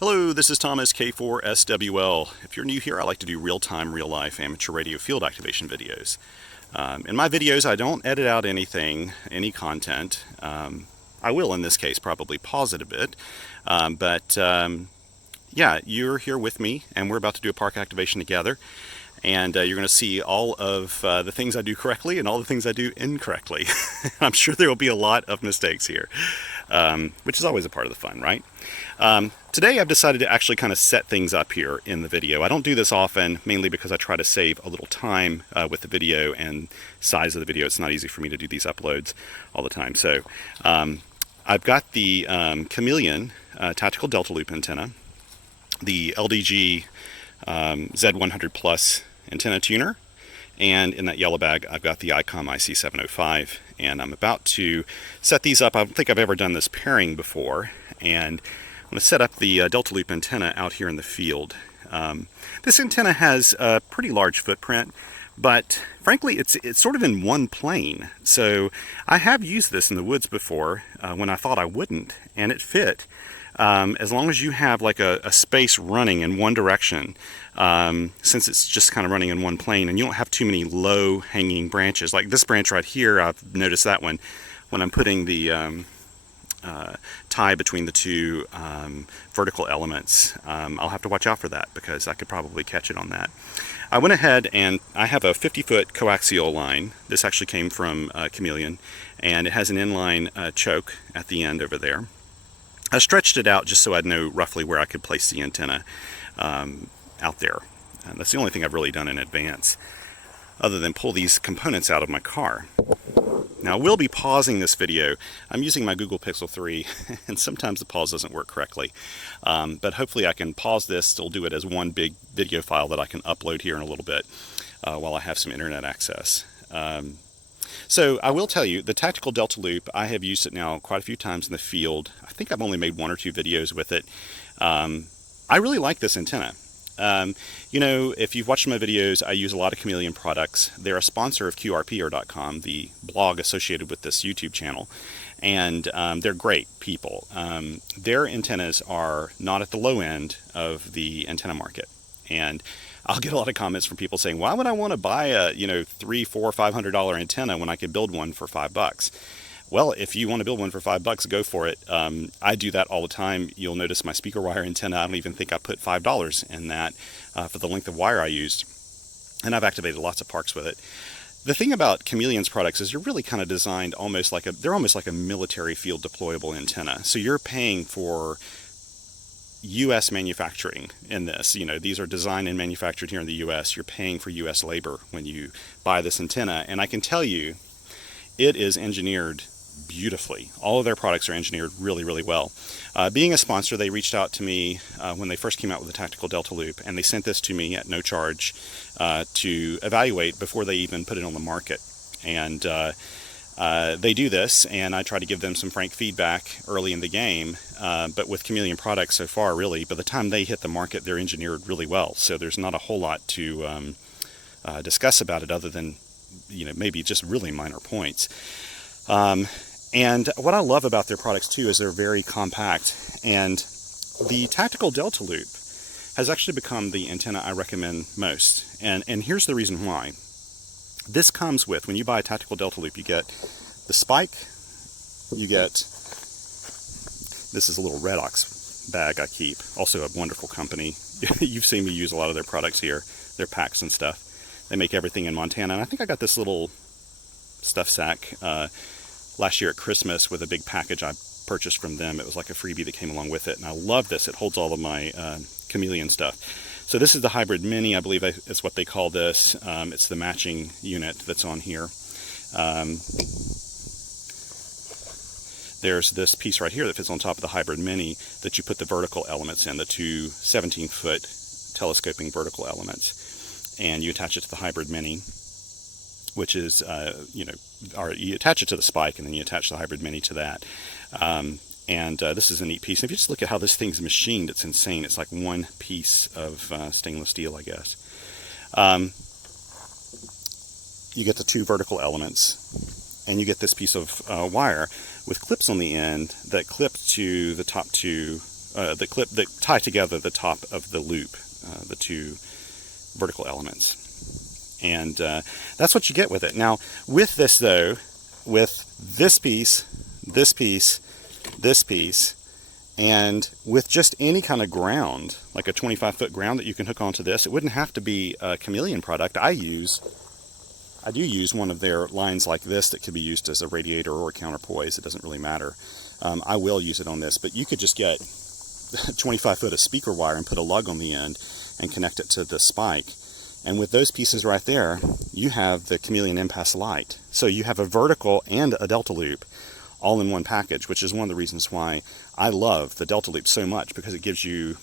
Hello, this is Thomas K4SWL. If you're new here, I like to do real-time, real-life amateur radio field activation videos. In my videos, I don't edit out anything, any content. I will, in this case, probably pause it a bit. Yeah, you're here with me, and we're about to do a park activation together. And you're going to see all of the things I do correctly and all the things I do incorrectly. I'm sure there will be a lot of mistakes here, which is always a part of the fun, right? Today I've decided to actually kind of set things up here in the video. I don't do this often, mainly because I try to save a little time with the video and size of the video. It's not easy for me to do these uploads all the time. So I've got the Chameleon tactical delta loop antenna, the LDG Z-100 Plus antenna tuner, and in that yellow bag I've got the Icom IC-705, and I'm about to set these up. I don't think I've ever done this pairing before, and I'm going to set up the delta loop antenna out here in the field. This antenna has a pretty large footprint, but frankly it's sort of in one plane. So I have used this in the woods before when I thought I wouldn't, and it fit. As long as you have like a space running in one direction, since it's just kind of running in one plane, and you don't have too many low hanging branches. Like this branch right here, I've noticed that one when I'm putting the tie between the two vertical elements. I'll have to watch out for that because I could probably catch it on that. I went ahead and I have a 50-foot coaxial line. This actually came from Chameleon, and it has an inline choke at the end over there. I stretched it out just so I'd know roughly where I could place the antenna out there. And that's the only thing I've really done in advance, other than pull these components out of my car. Now, I will be pausing this video. I'm using my Google Pixel 3, and sometimes the pause doesn't work correctly. But hopefully I can pause this, still do it as one big video file that I can upload here in a little bit while I have some internet access. So I will tell you, the tactical delta loop, I have used it now quite a few times in the field. I think I've only made 1 or 2 videos with it. I really like this antenna. You know, if you've watched my videos, I use a lot of Chameleon products. They're a sponsor of QRP.com, the blog associated with this YouTube channel, and they're great people. Their antennas are not at the low end of the antenna market, and I'll get a lot of comments from people saying, why would I want to buy a, $300, $400, $500 antenna when I could build one for $5? Well, if you want to build one for $5, go for it. I do that all the time. You'll notice my speaker wire antenna, I don't even think I put $5 in that for the length of wire I used. And I've activated lots of parks with it. The thing about Chameleon's products is you're really kind of designed almost like they're almost like a military field deployable antenna. So you're paying for U.S. manufacturing in this. These are designed and manufactured here in the U.S. You're paying for U.S. labor when you buy this antenna, and I can tell you it is engineered beautifully. All of their products are engineered really, really well. Being a sponsor, they reached out to me when they first came out with the tactical delta loop, and they sent this to me at no charge to evaluate before they even put it on the market. And they do this, and I try to give them some frank feedback early in the game, but with Chameleon products so far, really, by the time they hit the market, they're engineered really well, so there's not a whole lot to discuss about it other than, maybe just really minor points. And what I love about their products, too, is they're very compact, and the tactical delta loop has actually become the antenna I recommend most, and here's the reason why. This comes with, when you buy a tactical delta loop, you get the spike, you get, this is a little Redox bag I keep, also a wonderful company. You've seen me use a lot of their products here, their packs and stuff. They make everything in Montana, and I think I got this little stuff sack last year at Christmas with a big package I purchased from them. It was like a freebie that came along with it, and I love this. It holds all of my Chameleon stuff. So this is the hybrid mini, I believe is what they call this. It's the matching unit that's on here. There's this piece right here that fits on top of the hybrid mini that you put the vertical elements in, the two 17-foot telescoping vertical elements. And you attach it to the hybrid mini, which is, or you attach it to the spike and then you attach the hybrid mini to that. This is a neat piece. And if you just look at how this thing's machined, it's insane. It's like one piece of stainless steel, I guess. You get the two vertical elements, and you get this piece of wire with clips on the end that clip to the top two the clip that tie together the top of the loop, the two vertical elements. And that's what you get with it. Now, with this though, with this piece, this piece, this piece, and with just any kind of ground, like a 25-foot ground that you can hook onto this, it wouldn't have to be a Chameleon product. I do use one of their lines like this that could be used as a radiator or a counterpoise. It doesn't really matter. I will use it on this, but you could just get 25 foot of speaker wire and put a lug on the end and connect it to the spike. And with those pieces right there, you have the Chameleon impasse light. So you have a vertical and a delta loop all in one package, which is one of the reasons why I love the delta loop so much, because it gives you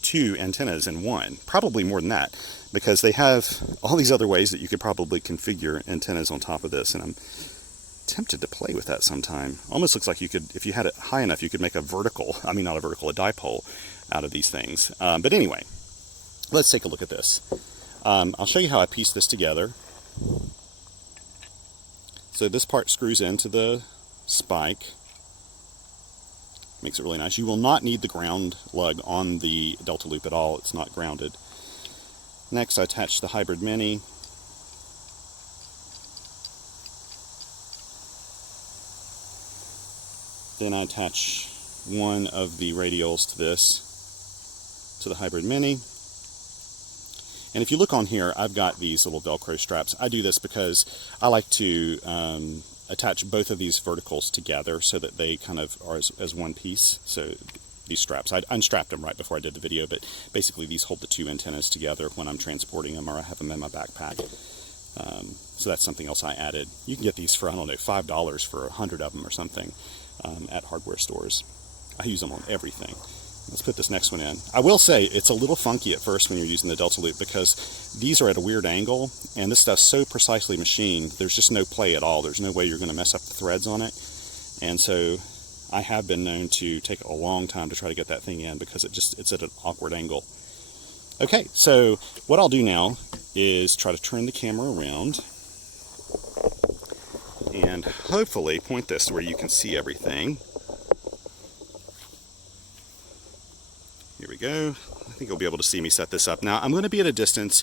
two antennas in one, probably more than that, because they have all these other ways that you could probably configure antennas on top of this, and I'm tempted to play with that sometime. Almost looks like you could, if you had it high enough, you could make a vertical, I mean not a vertical, a dipole out of these things. But anyway, let's take a look at this. I'll show you how I piece this together. So this part screws into the spike. Makes it really nice. You will not need the ground lug on the delta loop at all. It's not grounded. Next, I attach the hybrid mini. Then I attach one of the radials to this, to the hybrid mini. And if you look on here, I've got these little Velcro straps. I do this because I like to attach both of these verticals together so that they kind of are as one piece. So these straps, I unstrapped them right before I did the video, but basically these hold the two antennas together when I'm transporting them or I have them in my backpack. So that's something else I added. You can get these for, I don't know, $5 for 100 of them or something at hardware stores. I use them on everything. Let's put this next one in. I will say it's a little funky at first when you're using the delta loop because these are at a weird angle and this stuff's so precisely machined, there's just no play at all. There's no way you're going to mess up the threads on it. And so I have been known to take a long time to try to get that thing in because it's at an awkward angle. Okay, so what I'll do now is try to turn the camera around and hopefully point this to where you can see everything. Here we go. I think you'll be able to see me set this up. Now, I'm going to be at a distance.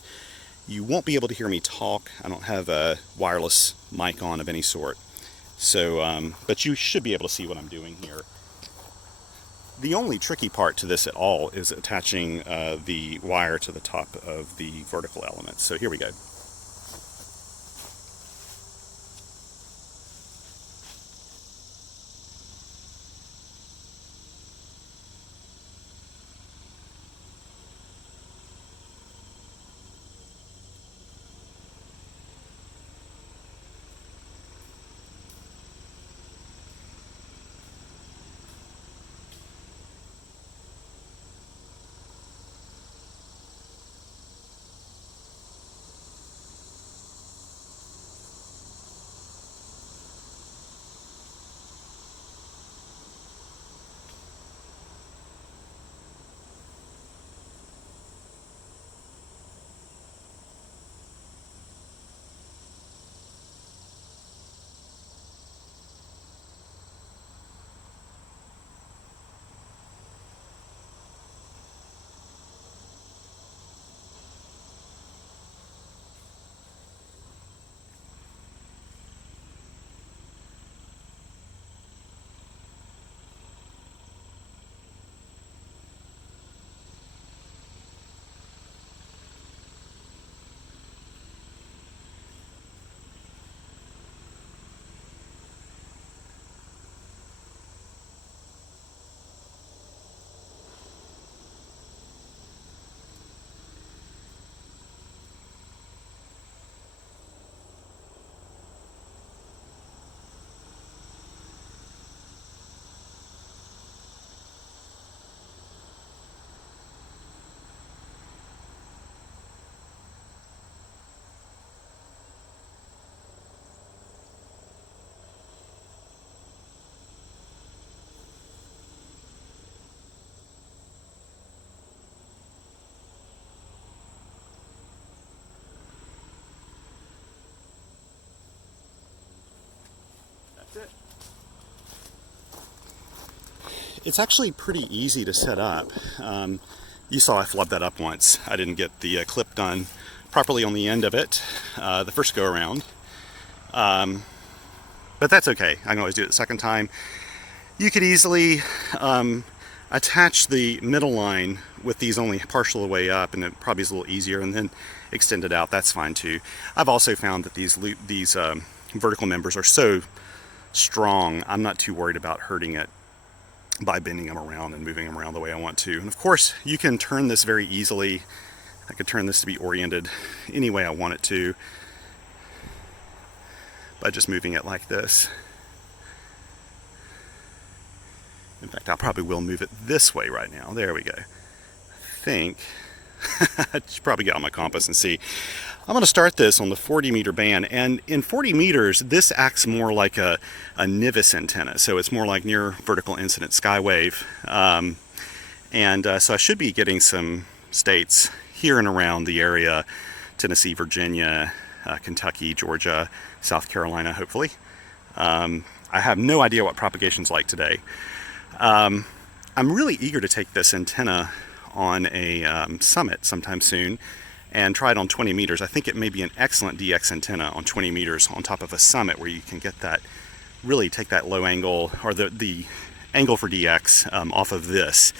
You won't be able to hear me talk. I don't have a wireless mic on of any sort. So, but you should be able to see what I'm doing here. The only tricky part to this at all is attaching the wire to the top of the vertical elements. So here we go. it's actually pretty easy to set up. You saw I flubbed that up once. I didn't get the clip done properly on the end of it the first go around. But that's okay. I can always do it the second time. You could easily attach the middle line with these only partial way up, and it probably is a little easier, and then extend it out. That's fine too. I've also found that these vertical members are so strong, I'm not too worried about hurting it by bending them around and moving them around the way I want to. And of course, you can turn this very easily. I could turn this to be oriented any way I want it to by just moving it like this. In fact, I probably will move it this way right now. There we go. I think I should probably get on my compass and see. I'm going to start this on the 40-meter band, and in 40 meters, this acts more like a NIVIS antenna, so it's more like near vertical incident skywave, so I should be getting some states here and around the area: Tennessee, Virginia, Kentucky, Georgia, South Carolina, hopefully. I have no idea what propagation's like today. I'm really eager to take this antenna on a summit sometime soon and try it on 20 meters. I think it may be an excellent DX antenna on 20 meters on top of a summit, where you can get that, really take that low angle, or the angle for DX off of this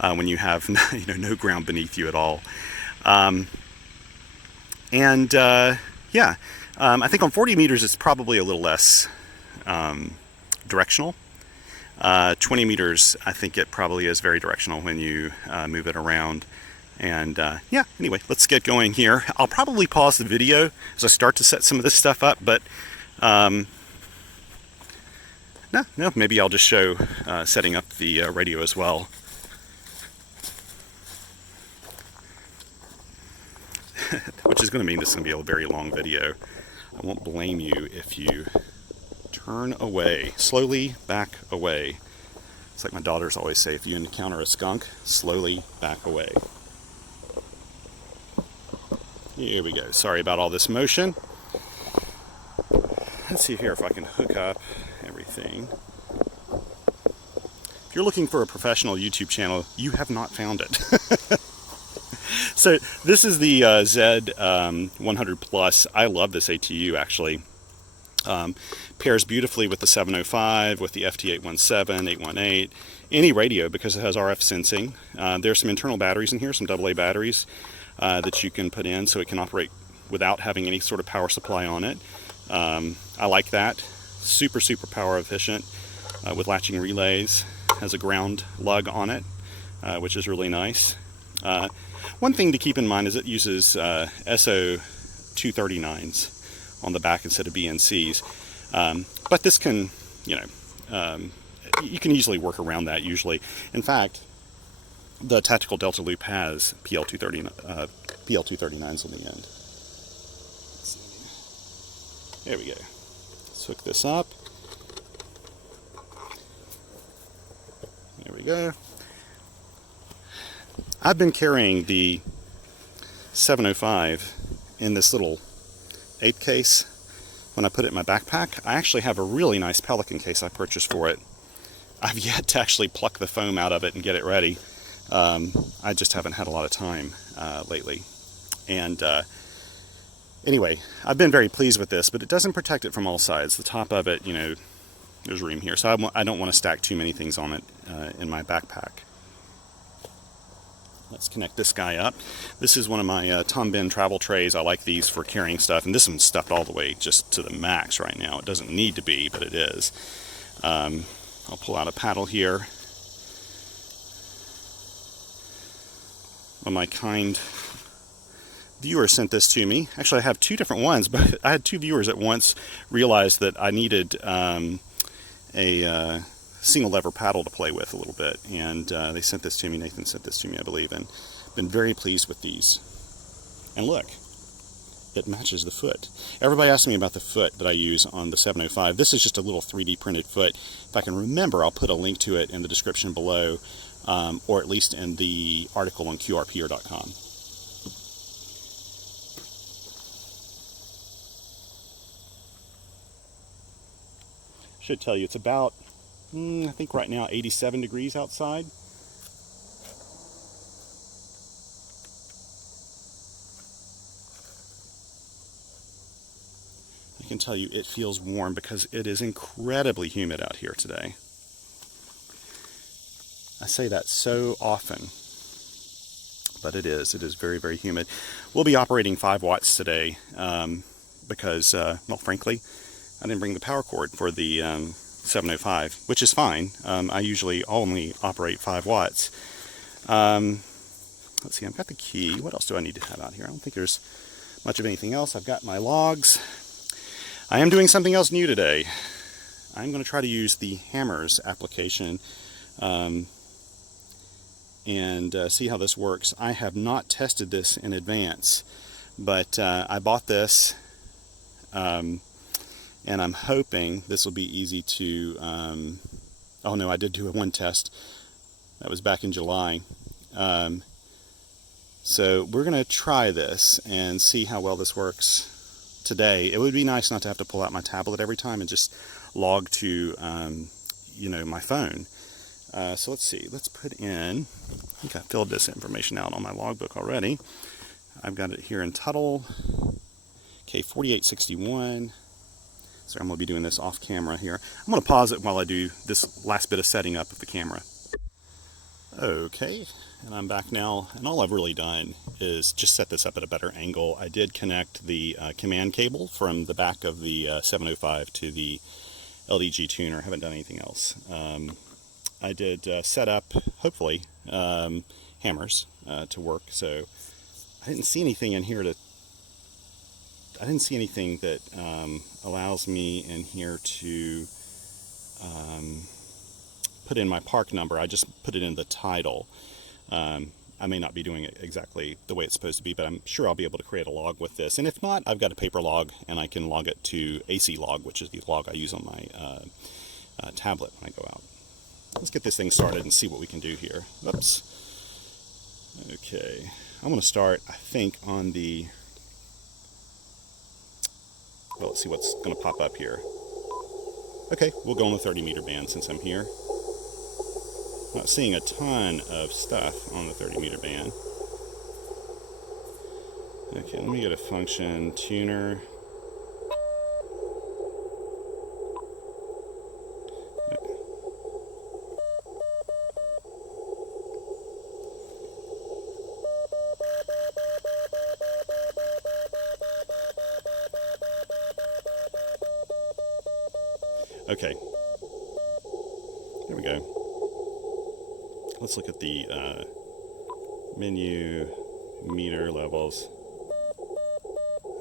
when you have no ground beneath you at all. I think on 40 meters it's probably a little less directional. 20 meters, I think it probably is very directional when you move it around. And anyway, let's get going here. I'll probably pause the video as I start to set some of this stuff up, but no, maybe I'll just show setting up the radio as well. Which is going to mean this is going to be a very long video. I won't blame you if you turn away, slowly back away. It's like my daughters always say: if you encounter a skunk, slowly back away. Here we go. Sorry about all this motion. Let's see here if I can hook up everything. If you're looking for a professional YouTube channel, you have not found it. So this is the Z-100 Plus. I love this ATU, actually. Pairs beautifully with the 705, with the FT817, 818, any radio, because it has RF sensing. There's some internal batteries in here, some AA batteries that you can put in, so it can operate without having any sort of power supply on it. I like that. Super power efficient with latching relays. Has a ground lug on it, which is really nice. One thing to keep in mind is it uses SO239s on the back instead of BNCs. But this can, you can easily work around that usually. In fact, the Tactical Delta Loop has PL239s on the end. Let's see. There we go. Let's hook this up. There we go. I've been carrying the 705 in this little 8 case. When I put it in my backpack, I actually have a really nice Pelican case I purchased for it. I've yet to actually pluck the foam out of it and get it ready. I just haven't had a lot of time lately. And anyway, I've been very pleased with this, but it doesn't protect it from all sides. The top of it, there's room here, so I don't want to stack too many things on it in my backpack. Let's connect this guy up. This is one of my Tom Ben travel trays. I like these for carrying stuff, and this one's stuffed all the way just to the max right now. It doesn't need to be, but it is. I'll pull out a paddle here. Well, my kind viewer sent this to me. Actually, I have two different ones, but I had two viewers at once realize that I needed a single lever paddle to play with a little bit, and they sent this to me. Nathan sent this to me, I believe, and been very pleased with these. And look, it matches the foot. Everybody asks me about the foot that I use on the 705. This is just a little 3D printed foot. If I can remember, I'll put a link to it in the description below, or at least in the article on QRP.com. Should tell you it's about I think right now 87 degrees outside. I can tell you it feels warm because it is incredibly humid out here today. I say that so often, but it is very, very humid. We'll be operating 5 watts today because, well, frankly, I didn't bring the power cord for the 705, which is fine. I usually only operate 5 watts. Let's see, I've got the key. What else do I need to have out here? I don't think there's much of anything else. I've got my logs. I am doing something else new today. I'm going to try to use the hammers application and see how this works. I have not tested this in advance, but I bought this and I'm hoping this will be easy to, oh no, I did do one test. That was back in July. So we're going to try this and see how well this works today. It would be nice not to have to pull out my tablet every time and just log to, you know, my phone. So let's see, let's put in, I think I filled this information out on my logbook already. I've got it here in Tuttle, K4861. So I'm going to be doing this off camera here. I'm going to pause it while I do this last bit of setting up of the camera. Okay, and I'm back now, and all I've really done is just set this up at a better angle. I did connect the command cable from the back of the 705 to the LDG tuner. I haven't done anything else. I did set up, hopefully, hammers to work, so I didn't see anything in here I didn't see anything that allows me in here to put in my park number. I just put it in the title. I may not be doing it exactly the way it's supposed to be, but I'm sure I'll be able to create a log with this. And if not, I've got a paper log, and I can log it to AC log, which is the log I use on my tablet when I go out. Let's get this thing started and see what we can do here. Oops. Okay. I'm going to start, I think, on the... Well, let's see what's going to pop up here. Okay, we'll go on the 30 meter band since I'm here. Not seeing a ton of stuff on the 30 meter band. Okay, let me get a function tuner. Okay, there we go. Let's look at the menu meter levels.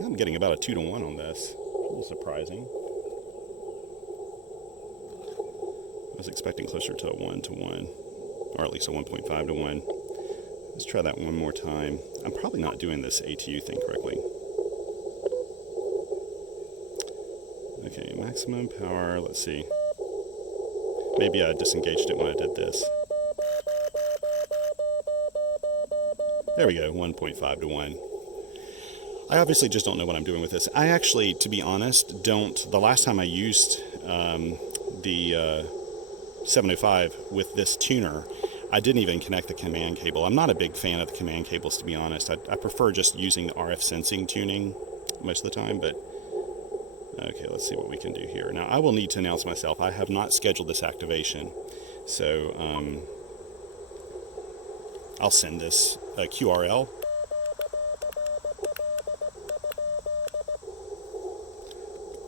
I'm getting about a 2-to-1 on this. A little surprising. I was expecting closer to a 1-to-1, or at least a 1.5-to-1. Let's try that one more time. I'm probably not doing this ATU thing correctly. Okay, maximum power, let's see. Maybe I disengaged it when I did this. There we go, 1.5-to-1. I obviously just don't know what I'm doing with this. I actually, to be honest, the last time I used the 705 with this tuner, I didn't even connect the command cable. I'm not a big fan of the command cables, to be honest. I prefer just using the RF sensing tuning most of the time, but okay, let's see what we can do here. Now, I will need to announce myself. I have not scheduled this activation, so I'll send this QRL.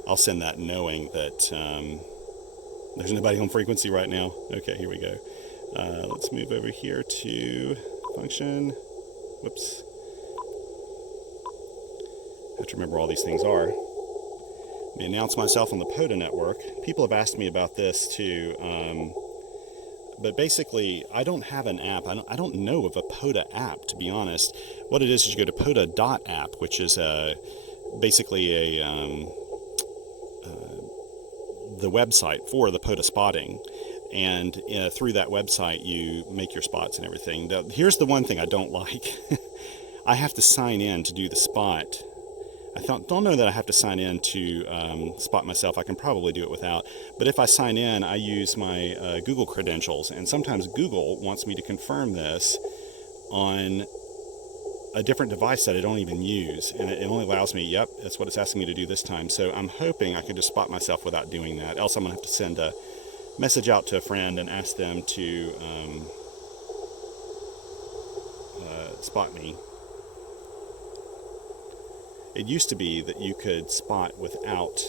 I'll send that knowing that there's nobody on frequency right now. Okay, here we go. Let's move over here to function. Whoops. I have to remember all these things are. Let me announce myself on the POTA network. People have asked me about this too. But basically, I don't have an app. I don't know of a POTA app, to be honest. What it is you go to POTA.app, which is basically the website for the POTA spotting. And through that website, you make your spots and everything. Here's the one thing I don't like. I have to sign in to do the spot don't know that I have to sign in to spot myself. I can probably do it without. But if I sign in, I use my Google credentials, and sometimes Google wants me to confirm this on a different device that I don't even use, and it only allows me, yep, that's what it's asking me to do this time. So I'm hoping I can just spot myself without doing that. Else I'm going to have to send a message out to a friend and ask them to spot me. It used to be that you could spot without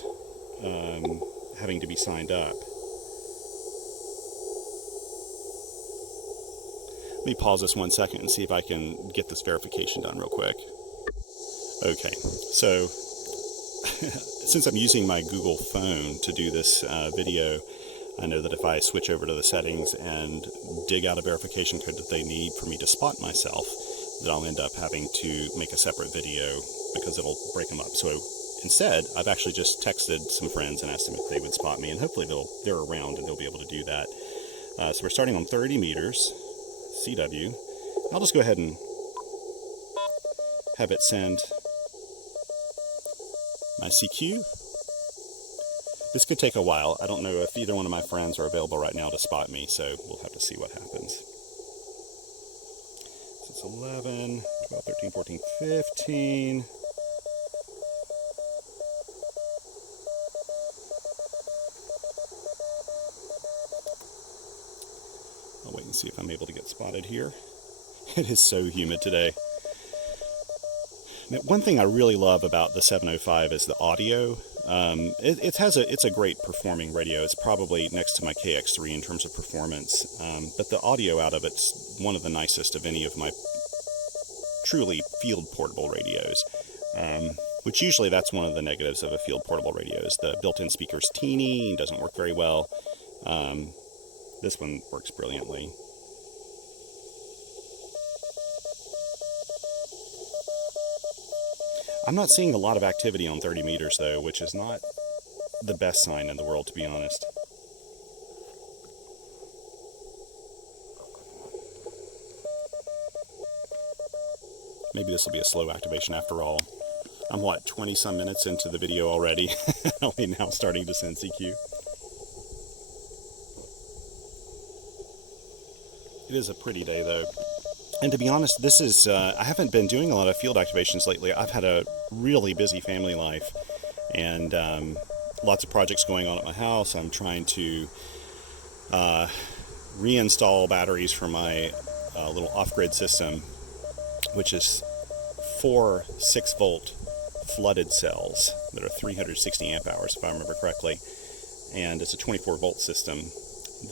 having to be signed up. Let me pause this 1 second and see if I can get this verification done real quick. Okay, so since I'm using my Google phone to do this video, I know that if I switch over to the settings and dig out a verification code that they need for me to spot myself, that I'll end up having to make a separate video because it'll break them up. So instead, I've actually just texted some friends and asked them if they would spot me, and hopefully they're around and they'll be able to do that. So we're starting on 30 meters, CW. I'll just go ahead and have it send my CQ. This could take a while. I don't know if either one of my friends are available right now to spot me, so we'll have to see what happens. So it's 11, 12, 13, 14, 15. I'll wait and see if I'm able to get spotted here. It is so humid today. Now, one thing I really love about the 705 is the audio. It's a great performing radio. It's probably next to my KX3 in terms of performance, but the audio out of it's one of the nicest of any of my truly field portable radios, which usually that's one of the negatives of a field portable radio is the built-in speaker's teeny and doesn't work very well. This one works brilliantly. I'm not seeing a lot of activity on 30 meters though, which is not the best sign in the world, to be honest. Maybe this will be a slow activation after all. I'm what, 20 some minutes into the video already, only now starting to send CQ. It is a pretty day though. And to be honest, this is, I haven't been doing a lot of field activations lately. I've had a really busy family life and lots of projects going on at my house. I'm trying to reinstall batteries for my little off-grid system, which is 4 6-volt flooded cells that are 360 amp hours, if I remember correctly. And it's a 24-volt system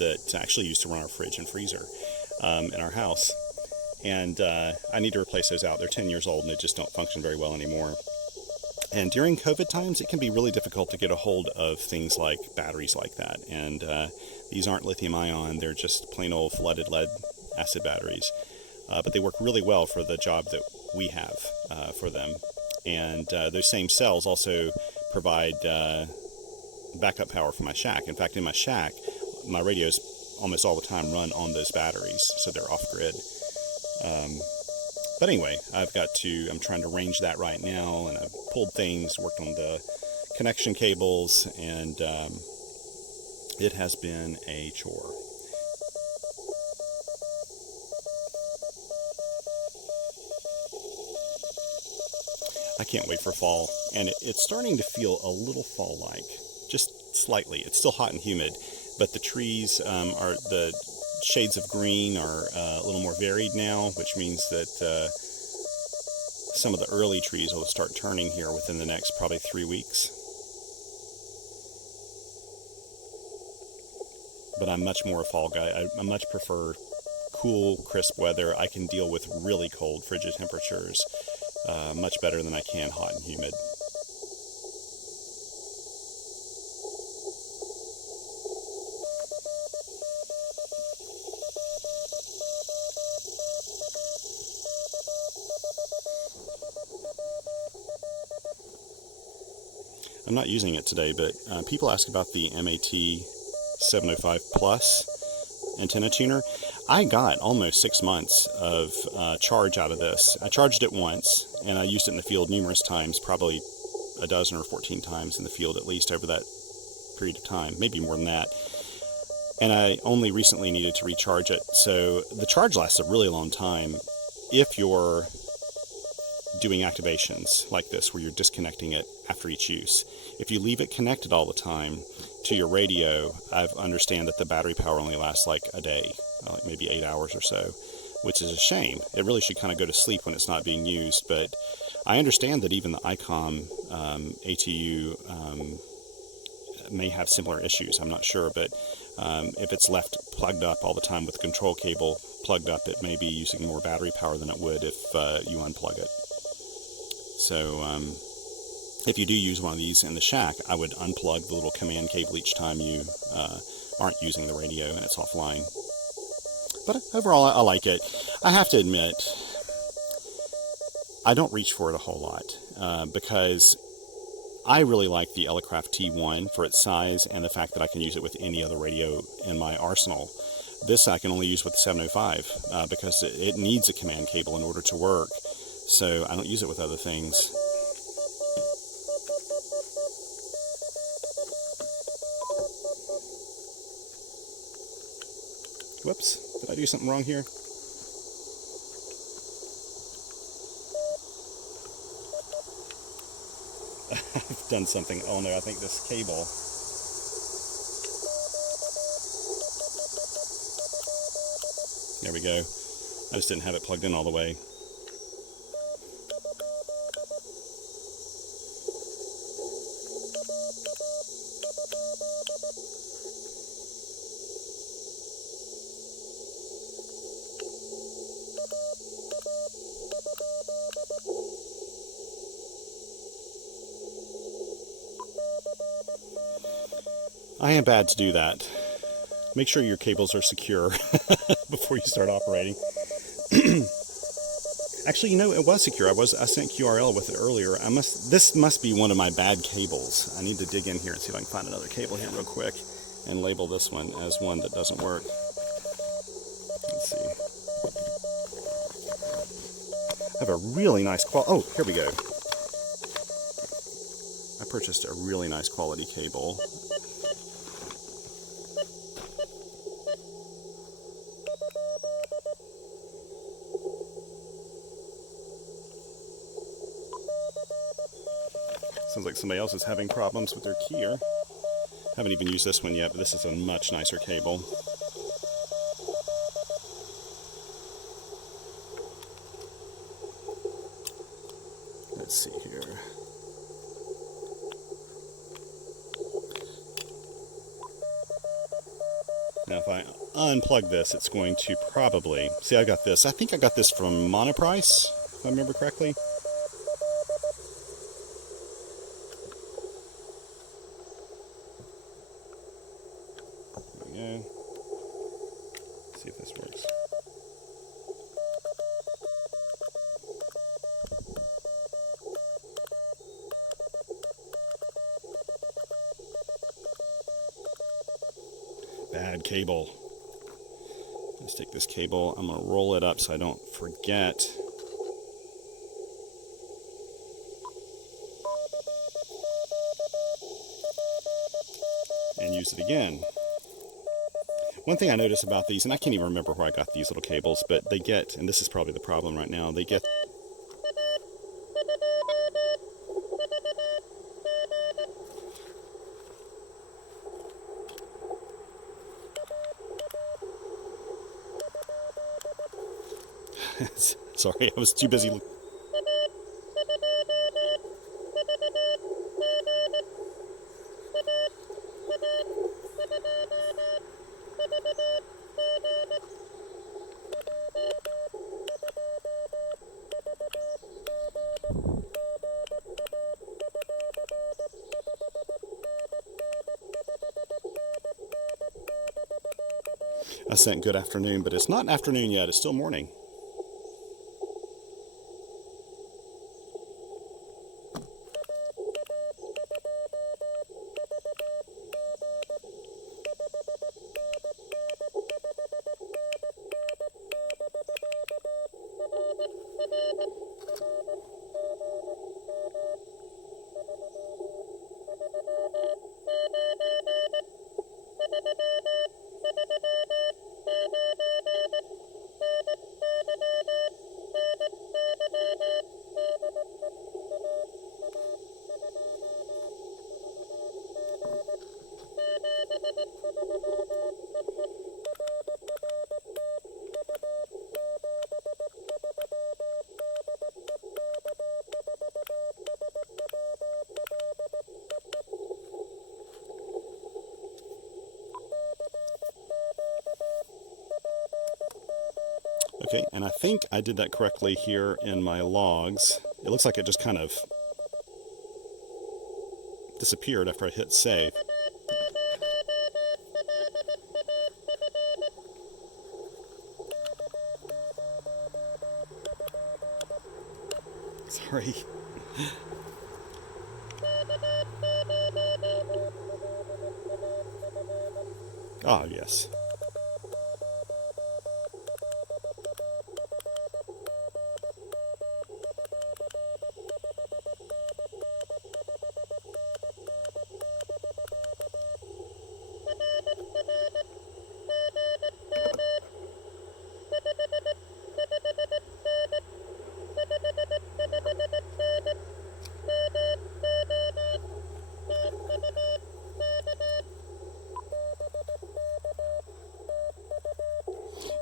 that's actually used to run our fridge and freezer in our house. And I need to replace those out. They're 10 years old and they just don't function very well anymore. And during COVID times, it can be really difficult to get a hold of things like batteries like that. And these aren't lithium ion, they're just plain old flooded lead acid batteries. But they work really well for the job that we have for them. And those same cells also provide backup power for my shack. In fact, in my shack, my radios almost all the time run on those batteries, so they're off-grid. But anyway, I'm trying to arrange that right now, and I've pulled things, worked on the connection cables, and it has been a chore. I can't wait for fall, and it's starting to feel a little fall-like, just slightly. It's still hot and humid, but the trees the shades of green are a little more varied now, which means that some of the early trees will start turning here within the next probably 3 weeks. But I'm much more a fall guy. I much prefer cool, crisp weather. I can deal with really cold, frigid temperatures much better than I can hot and humid. I'm not using it today, but people ask about the MAT-705 Plus antenna tuner. I got almost 6 months of charge out of this. I charged it once, and I used it in the field numerous times, probably a dozen or 14 times in the field at least over that period of time, maybe more than that. And I only recently needed to recharge it. So the charge lasts a really long time if you're doing activations like this where you're disconnecting it after each use. If you leave it connected all the time to your radio, I understand that the battery power only lasts like a day, like maybe 8 hours or so, which is a shame. It really should kind of go to sleep when it's not being used, but I understand that even the Icom ATU may have similar issues. I'm not sure, but if it's left plugged up all the time with the control cable plugged up, it may be using more battery power than it would if you unplug it. So if you do use one of these in the shack, I would unplug the little command cable each time you aren't using the radio and it's offline. But overall, I like it. I have to admit, I don't reach for it a whole lot because I really like the Elecraft T1 for its size and the fact that I can use it with any other radio in my arsenal. This I can only use with the 705 because it needs a command cable in order to work. So I don't use it with other things. Whoops, did I do something wrong here? I've done something. Oh no, I think this cable. There we go. I just didn't have it plugged in all the way. I am bad to do that. Make sure your cables are secure before you start operating. Actually, you know, it was secure. I sent QRL with it earlier. This must be one of my bad cables. I need to dig in here and see if I can find another cable here real quick and label this one as one that doesn't work. Let's see. I have a really nice quality. Oh, here we go. I purchased a really nice quality cable. Sounds like somebody else is having problems with their keyer. Haven't even used this one yet, but this is a much nicer cable. Let's see here. Now if I unplug this, it's going to probably... See, I got this. I think I got this from Monoprice, if I remember correctly. See if this works. Bad cable. Let's take this cable. I'm going to roll it up so I don't forget. And use it again. One thing I notice about these, and I can't even remember where I got these little cables, but they get, and this is probably the problem right now, they get... Sorry, I was too busy... I sent good afternoon, but it's not afternoon yet, it's still morning. Okay, and I think I did that correctly here in my logs. It looks like it just kind of disappeared after I hit save. Sorry. Ah, yes.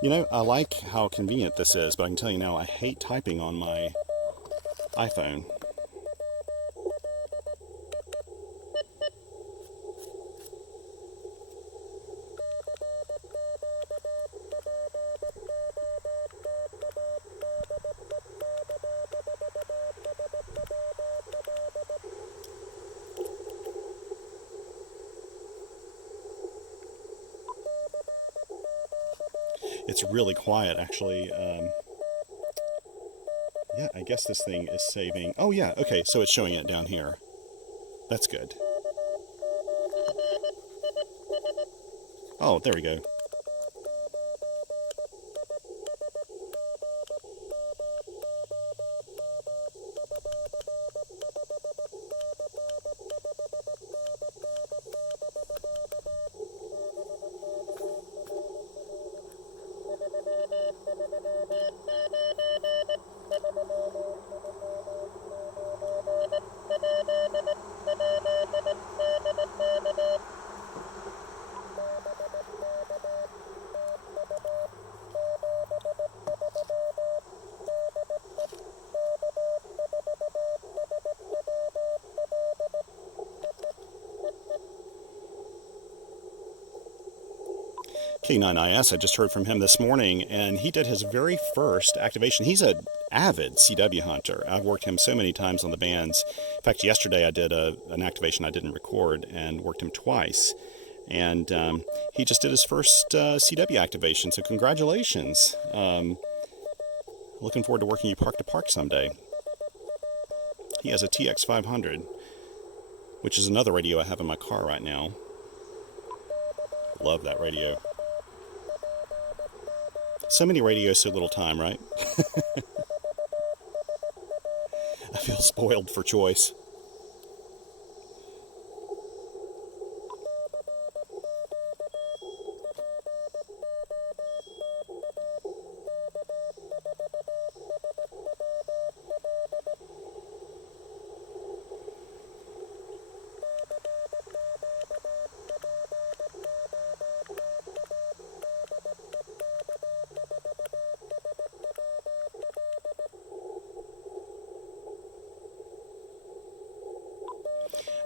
You know, I like how convenient this is, but I can tell you now, I hate typing on my iPhone. It's really quiet, actually. Yeah, I guess this thing is saving. Oh, yeah, okay, so it's showing it down here. That's good. Oh, there we go. K9IS, I just heard from him this morning, and he did his very first activation. He's an avid CW hunter. I've worked him so many times on the bands. In fact, yesterday I did an activation I didn't record and worked him twice. And he just did his first CW activation, so congratulations. Looking forward to working you park to park someday. He has a TX500, which is another radio I have in my car right now. Love that radio. So many radios, so little time, right? I feel spoiled for choice.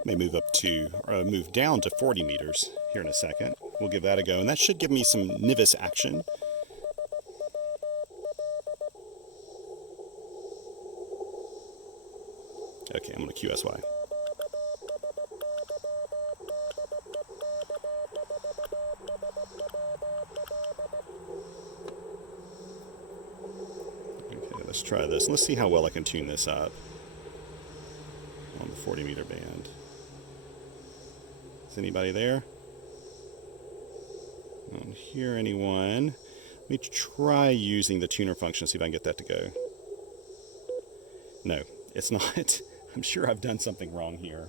May move up to, or move down to 40 meters here in a second. We'll give that a go, and that should give me some NIVIS action. Okay, I'm going to QSY. Okay, let's try this. Let's see how well I can tune this up on the 40 meter band. Is anybody there? I don't hear anyone. Let me try using the tuner function, see if I can get that to go. No, it's not. I'm sure I've done something wrong here.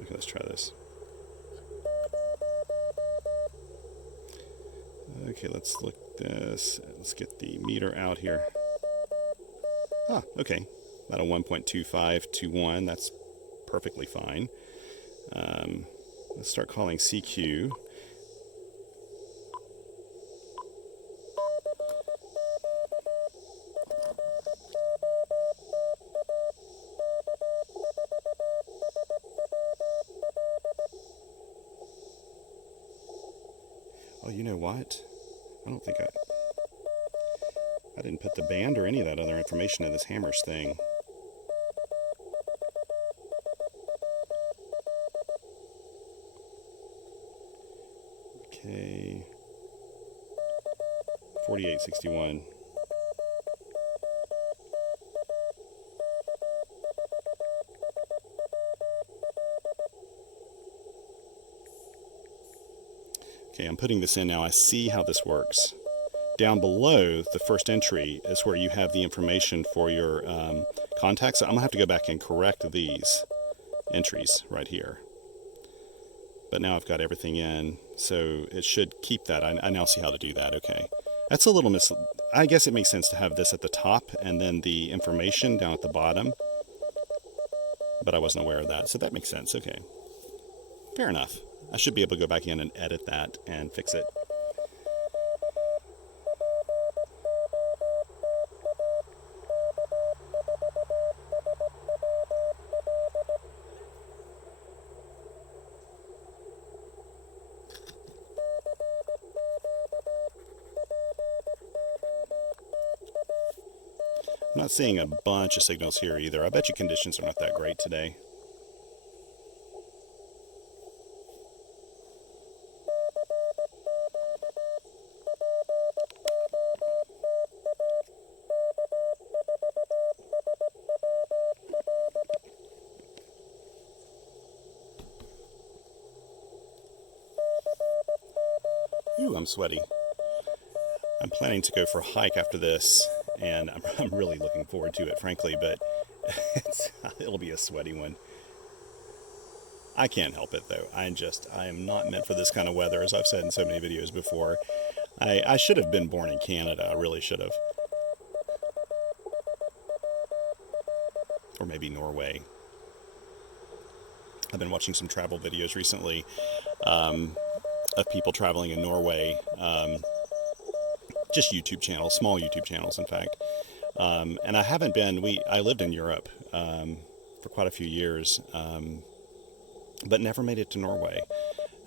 Okay, let's try this. Okay, let's look this. Let's get the meter out here. Ah, okay. About a 1.2521. That's perfectly fine. Let's start calling CQ. you know what? I don't think I didn't put the band or any of that other information in this hammers thing. Okay. 4861. Okay, I'm putting this in now. I see how this works. Down below the first entry is where you have the information for your contacts. So I'm gonna have to go back and correct these entries right here. But now I've got everything in, so it should keep that. I now see how to do that. Okay, that's a little I guess it makes sense to have this at the top and then the information down at the bottom. But I wasn't aware of that, so that makes sense. Okay, fair enough. I should be able to go back in and edit that and fix it. I'm not seeing a bunch of signals here either. I bet you conditions are not that great today. Ooh, I'm sweaty. I'm planning to go for a hike after this, and I'm really looking forward to it, frankly, but it'll be a sweaty one. I can't help it, though. I am not meant for this kind of weather, as I've said in so many videos before. I should have been born in Canada. I really should have. Or maybe Norway. I've been watching some travel videos recently of people traveling in Norway. Just YouTube channels, small YouTube channels, in fact. And I haven't been, I lived in Europe for quite a few years, but never made it to Norway.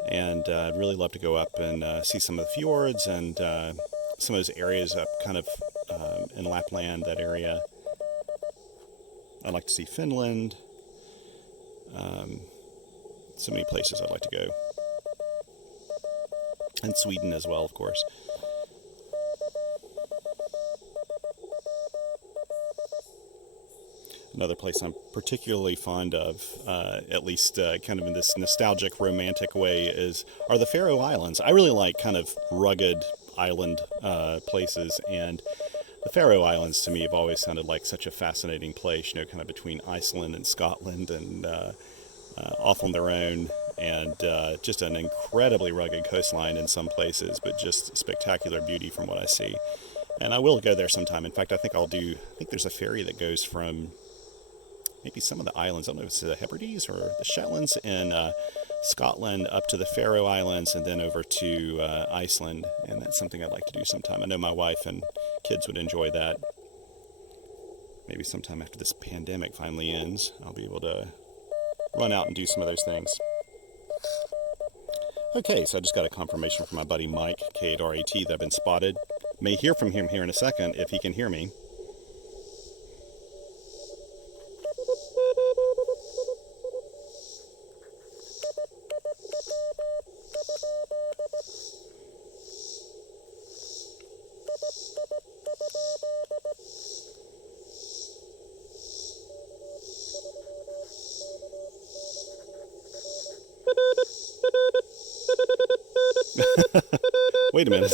And I'd really love to go up and see some of the fjords and some of those areas up kind of in Lapland, that area. I'd like to see Finland. So many places I'd like to go. And Sweden as well, of course. Another place I'm particularly fond of, at least kind of in this nostalgic, romantic way, are the Faroe Islands. I really like kind of rugged island places, and the Faroe Islands to me have always sounded like such a fascinating place, you know, kind of between Iceland and Scotland, and off on their own, and just an incredibly rugged coastline in some places, but just spectacular beauty from what I see. And I will go there sometime. In fact, I think there's a ferry that goes from maybe some of the islands, I don't know if it's the Hebrides or the Shetlands in Scotland, up to the Faroe Islands, and then over to Iceland. And that's something I'd like to do sometime. I know my wife and kids would enjoy that. Maybe sometime after this pandemic finally ends, I'll be able to run out and do some of those things. Okay, so I just got a confirmation from my buddy Mike, K8RAT, that I've been spotted. May hear from him here in a second if he can hear me. Wait a minute.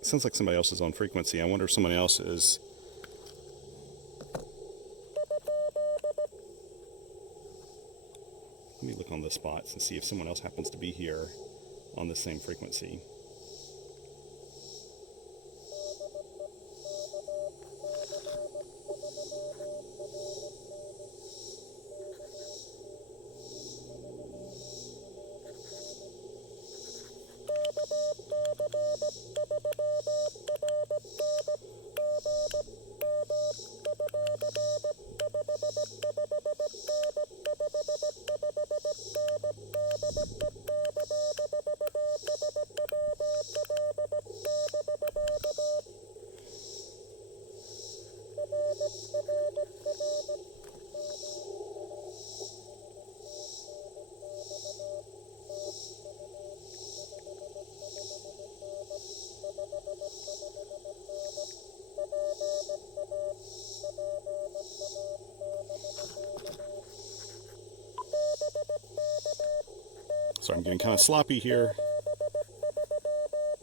Sounds like somebody else is on frequency. I wonder if someone else is. Let me look on the spots and see if someone else happens to be here on the same frequency. So I'm getting kind of sloppy here.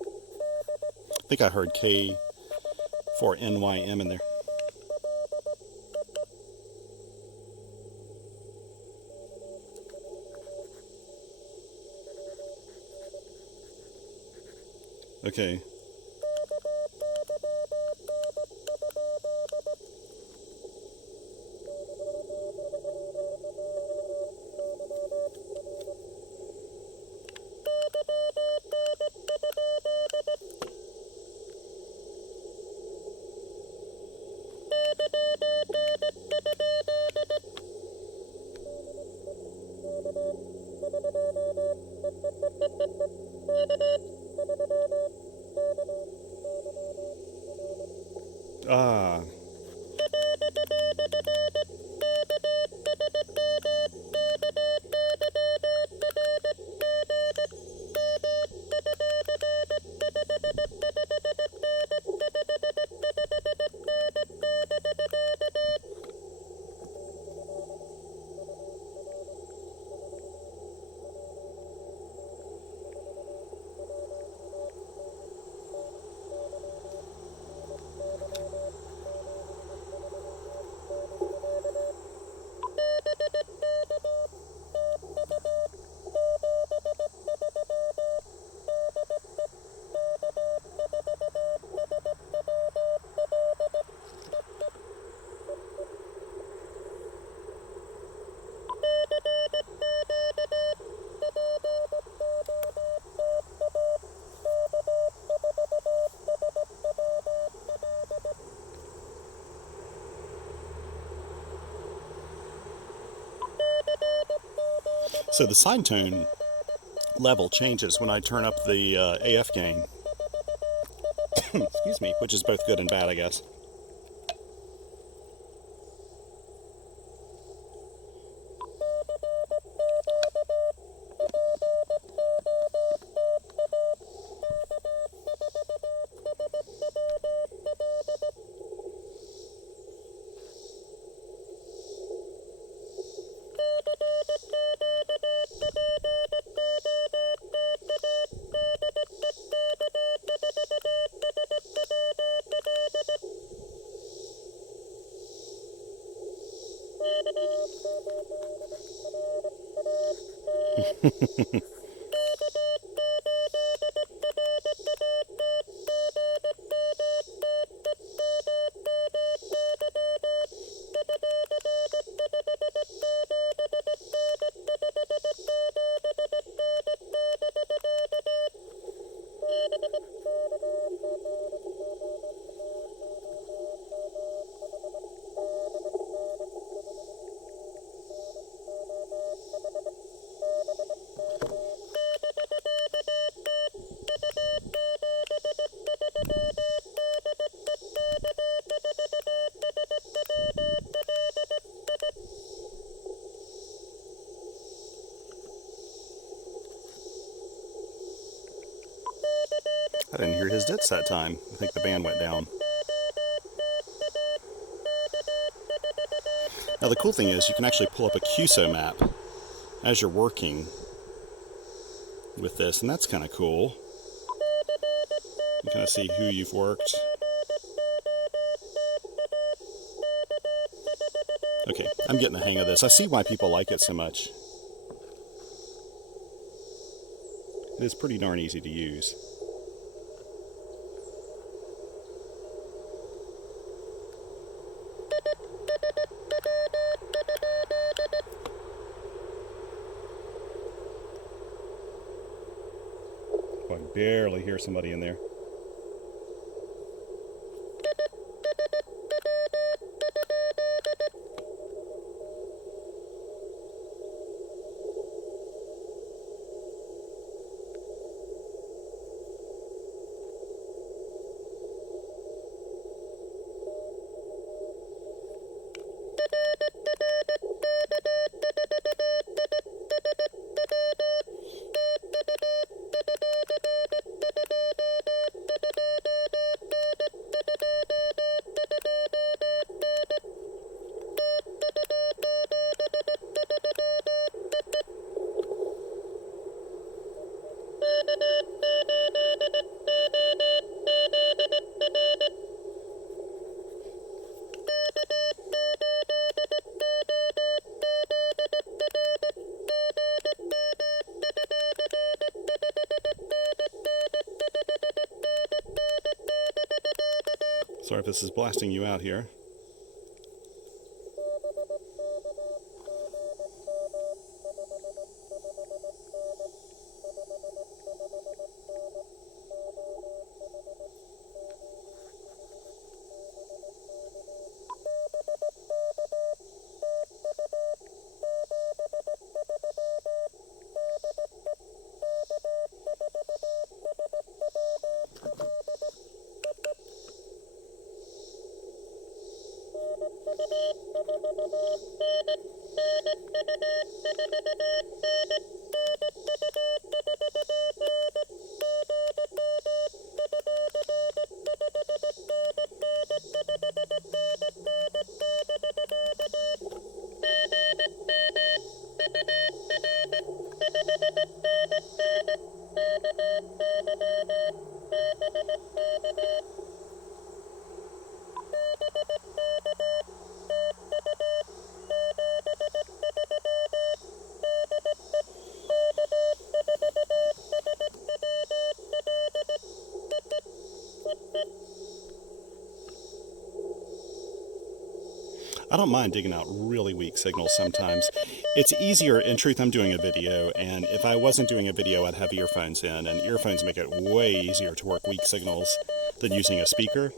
I think I heard K4NYM in there. Okay. Ah. So the sine tone level changes when I turn up the AF gain. Excuse me, which is both good and bad, I guess. I didn't hear his dits that time. I think the band went down. Now the cool thing is you can actually pull up a QSO map as you're working with this, and that's kind of cool. You kind of see who you've worked. Okay, I'm getting the hang of this. I see why people like it so much. It is pretty darn easy to use. I can barely hear somebody in there. Sorry if this is blasting you out here. I don't mind digging out really weak signals sometimes. It's easier, in truth, I'm doing a video, and if I wasn't doing a video, I'd have earphones in, and earphones make it way easier to work weak signals than using a speaker.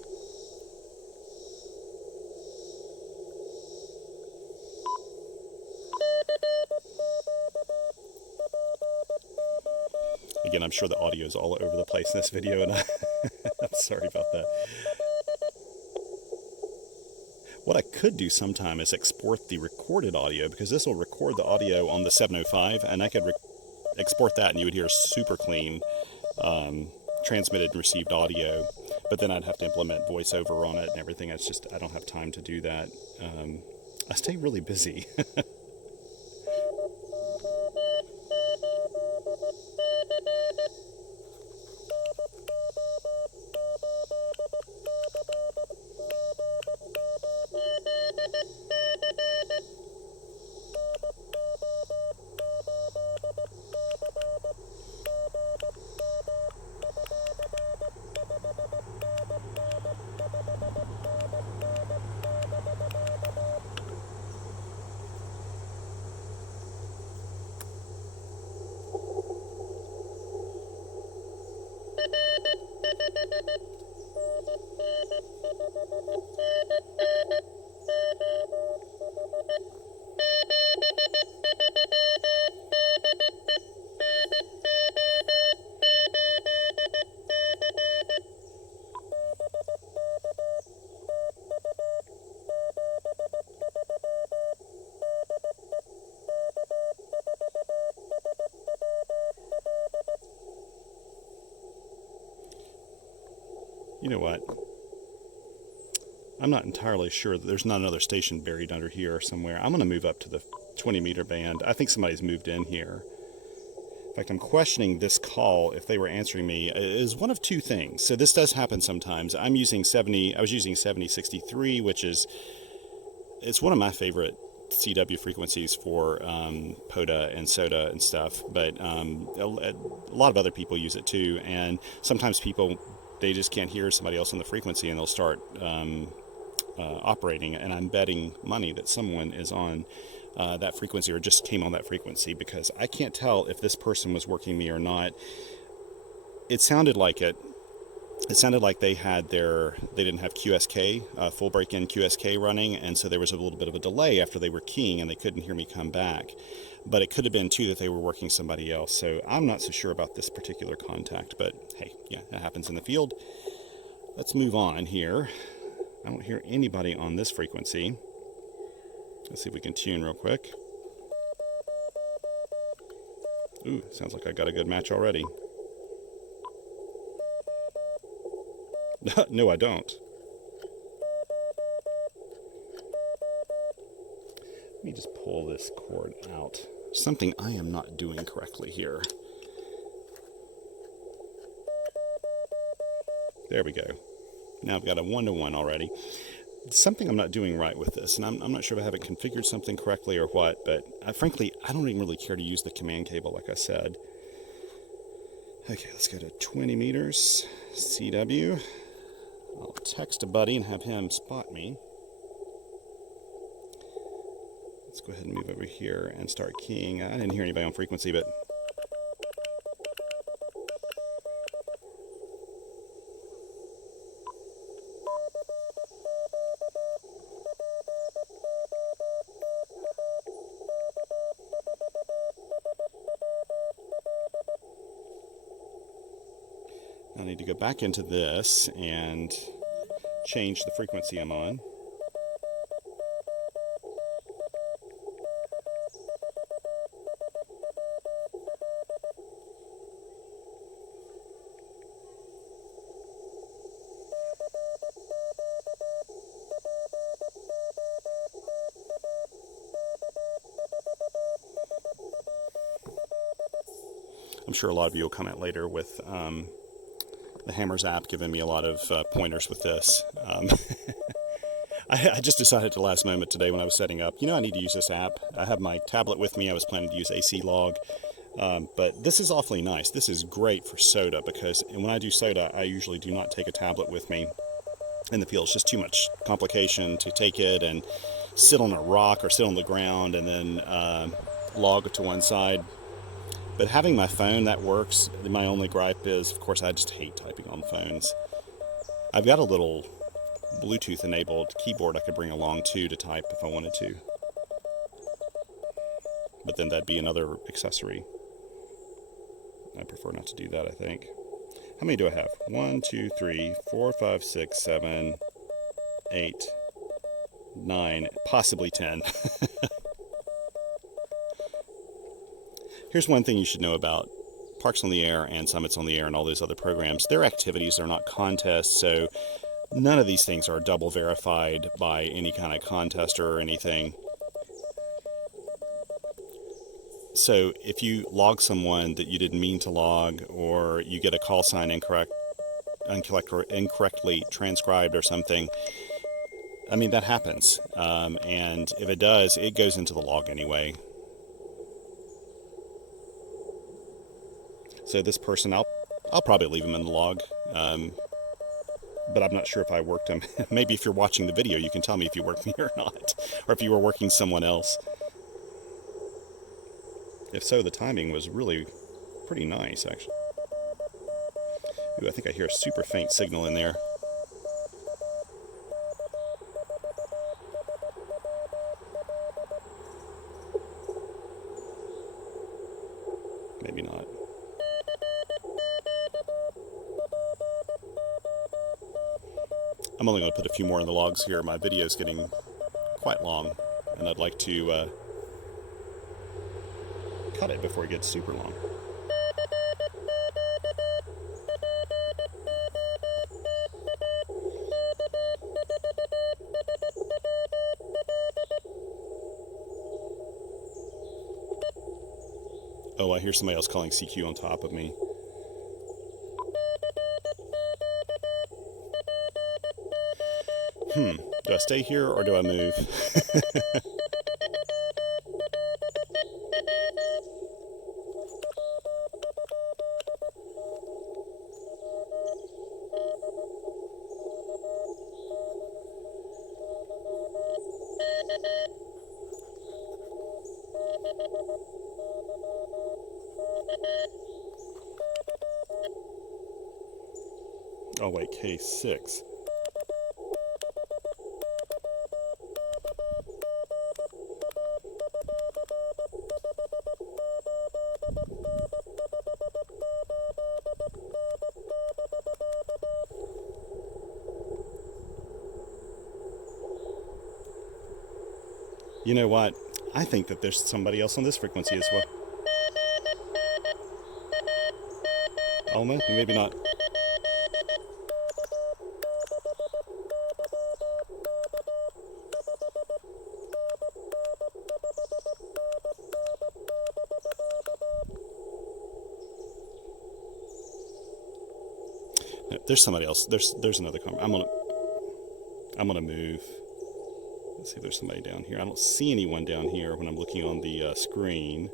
Again, I'm sure the audio is all over the place in this video, and I'm sorry about that. What I could do sometime is export the recorded audio, because this will record the audio on the 705, and I could export that and you would hear super clean transmitted and received audio. But then I'd have to implement voiceover on it and everything. It's just, I don't have time to do that. I stay really busy. You know what? I'm not entirely sure that there's not another station buried under here somewhere. I'm going to move up to the 20-meter band. I think somebody's moved in here. In fact, I'm questioning this call, if they were answering me, is one of two things. So this does happen sometimes. I was using 7063, which is, it's one of my favorite CW frequencies for POTA and SOTA and stuff, but a lot of other people use it too, and sometimes people, they just can't hear somebody else on the frequency and they'll start operating, and I'm betting money that someone is on that frequency or just came on that frequency, because I can't tell if this person was working me or not. It sounded like it. It sounded like they didn't have QSK, full break-in QSK running, and so there was a little bit of a delay after they were keying and they couldn't hear me come back. But it could have been too that they were working somebody else, so I'm not so sure about this particular contact, but hey, yeah, that happens in the field. Let's move on here. I don't hear anybody on this frequency. Let's see if we can tune real quick. Ooh, sounds like I got a good match already. No, I don't. Let me just pull this cord out. Something I am not doing correctly here. There we go. Now I've got a 1-to-1 already. Something I'm not doing right with this, and I'm not sure if I haven't configured something correctly or what, but frankly, I don't even really care to use the command cable, like I said. Okay, let's go to 20 meters, CW. I'll text a buddy and have him spot me. Let's go ahead and move over here and start keying. I didn't hear anybody on frequency, but I need to go back into this and change the frequency I'm on. I'm sure a lot of you will comment later with the Hammers app giving me a lot of pointers with this. I just decided at the last moment today when I was setting up, I need to use this app. I have my tablet with me. I was planning to use AC log, but this is awfully nice. This is great for SOTA because when I do SOTA, I usually do not take a tablet with me in the field. It's just too much complication to take it and sit on a rock or sit on the ground and then log to one side. But having my phone, that works. My only gripe is, of course, I just hate typing on phones. I've got a little Bluetooth enabled keyboard I could bring along too to type if I wanted to. But then that'd be another accessory. I prefer not to do that, I think. How many do I have? 1, 2, 3, 4, 5, 6, 7, 8, 9, possibly 10. Here's one thing you should know about Parks on the Air and Summits on the Air and all those other programs. Their activities are not contests, so none of these things are double verified by any kind of contester or anything. So if you log someone that you didn't mean to log, or you get a call sign incorrectly transcribed or something, I mean, that happens. And if it does, it goes into the log anyway. So this person, I'll probably leave him in the log, but I'm not sure if I worked him. Maybe if you're watching the video, you can tell me if you worked me or not, or if you were working someone else. If so, the timing was really pretty nice, actually. Ooh, I think I hear a super faint signal in there. Maybe not. I'm only going to put a few more in the logs here. My video is getting quite long, and I'd like to cut it before it gets super long. Oh, I hear somebody else calling CQ on top of me. Do I stay here or do I move? Oh wait, K6. You know what? I think that there's somebody else on this frequency as well. Oh, no, maybe not. No, there's somebody else. There's another car. I'm gonna move. Let's see if there's somebody down here. I don't see anyone down here when I'm looking on the screen.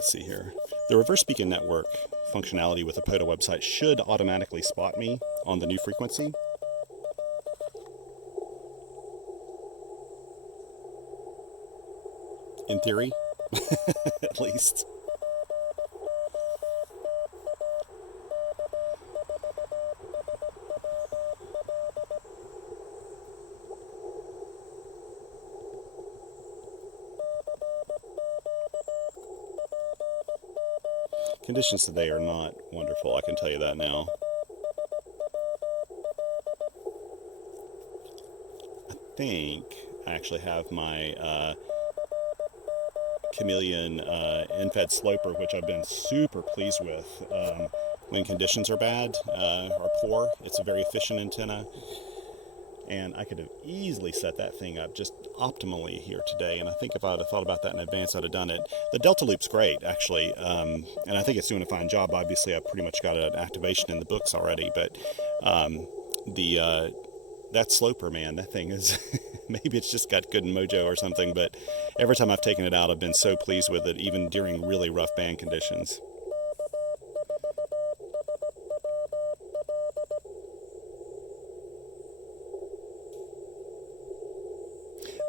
let's see here. The reverse beacon network functionality with the POTA website should automatically spot me on the new frequency. In theory, at least. Conditions today are not wonderful, I can tell you that now. I think I actually have my Chameleon end-fed sloper, which I've been super pleased with. When conditions are bad or poor, it's a very efficient antenna. And I could have easily set that thing up just optimally here today. And I think if I would have thought about that in advance, I'd have done it. The Delta Loop's great, actually. And I think it's doing a fine job. Obviously, I've pretty much got an activation in the books already. But that sloper, man, that thing is... maybe it's just got good mojo or something. But every time I've taken it out, I've been so pleased with it, even during really rough band conditions.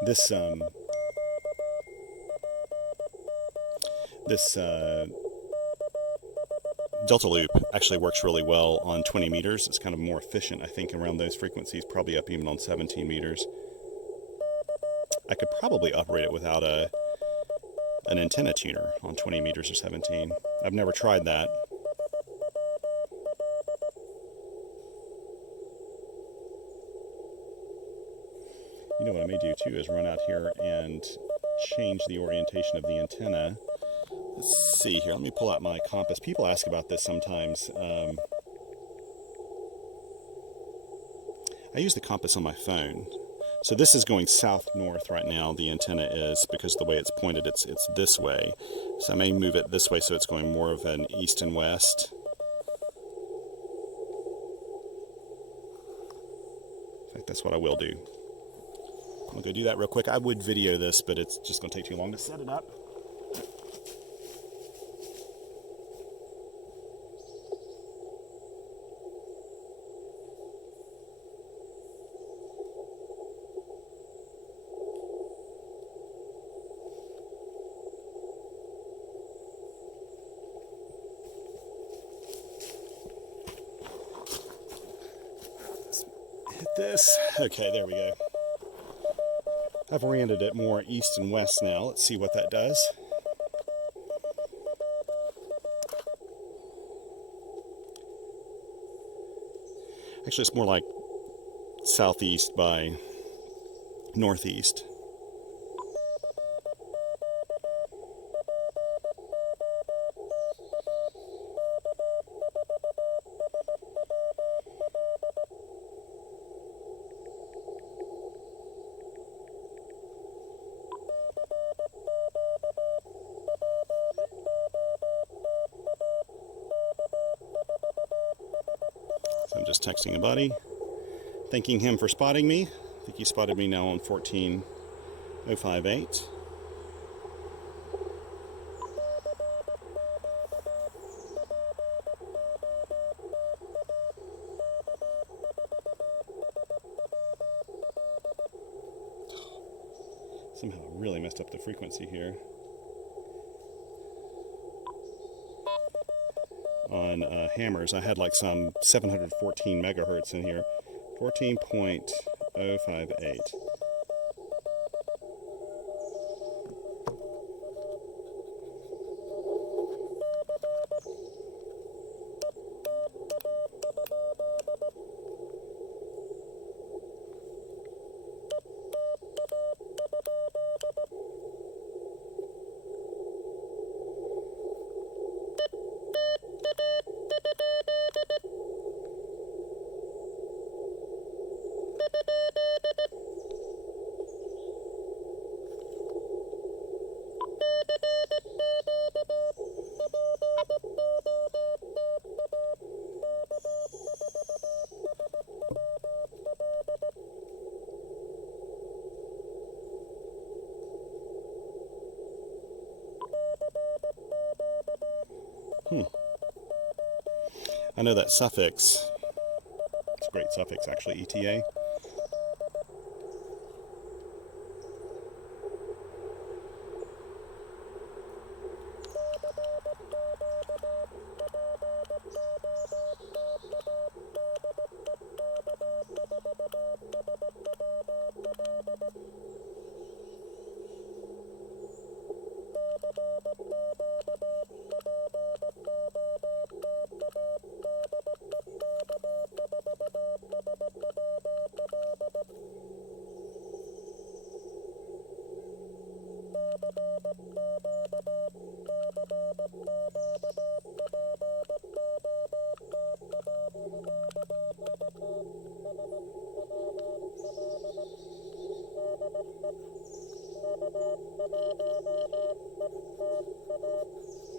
This Delta Loop actually works really well on 20 meters. It's kind of more efficient, I think, around those frequencies, probably up even on 17 meters. I could probably operate it without an antenna tuner on 20 meters or 17. I've never tried that. You know what I may do too is run out here and change the orientation of the antenna. Let's see here. Let me pull out my compass. People ask about this sometimes. I use the compass on my phone. So this is going south-north right now, the antenna is, because the way it's pointed, it's this way. So I may move it this way so it's going more of an east and west. In fact, that's what I will do. I'm going to go do that real quick. I would video this, but it's just going to take too long to set it up. Hit this. Okay, there we go. I've oriented it more east and west now. Let's see what that does. Actually, it's more like southeast by northeast. So I'm just texting a buddy, thanking him for spotting me. I think he spotted me now on 14058. Somehow I really messed up the frequency here. On hammers, I had like some 714 megahertz in here. 14.058. I know that suffix, it's a great suffix actually, ETA.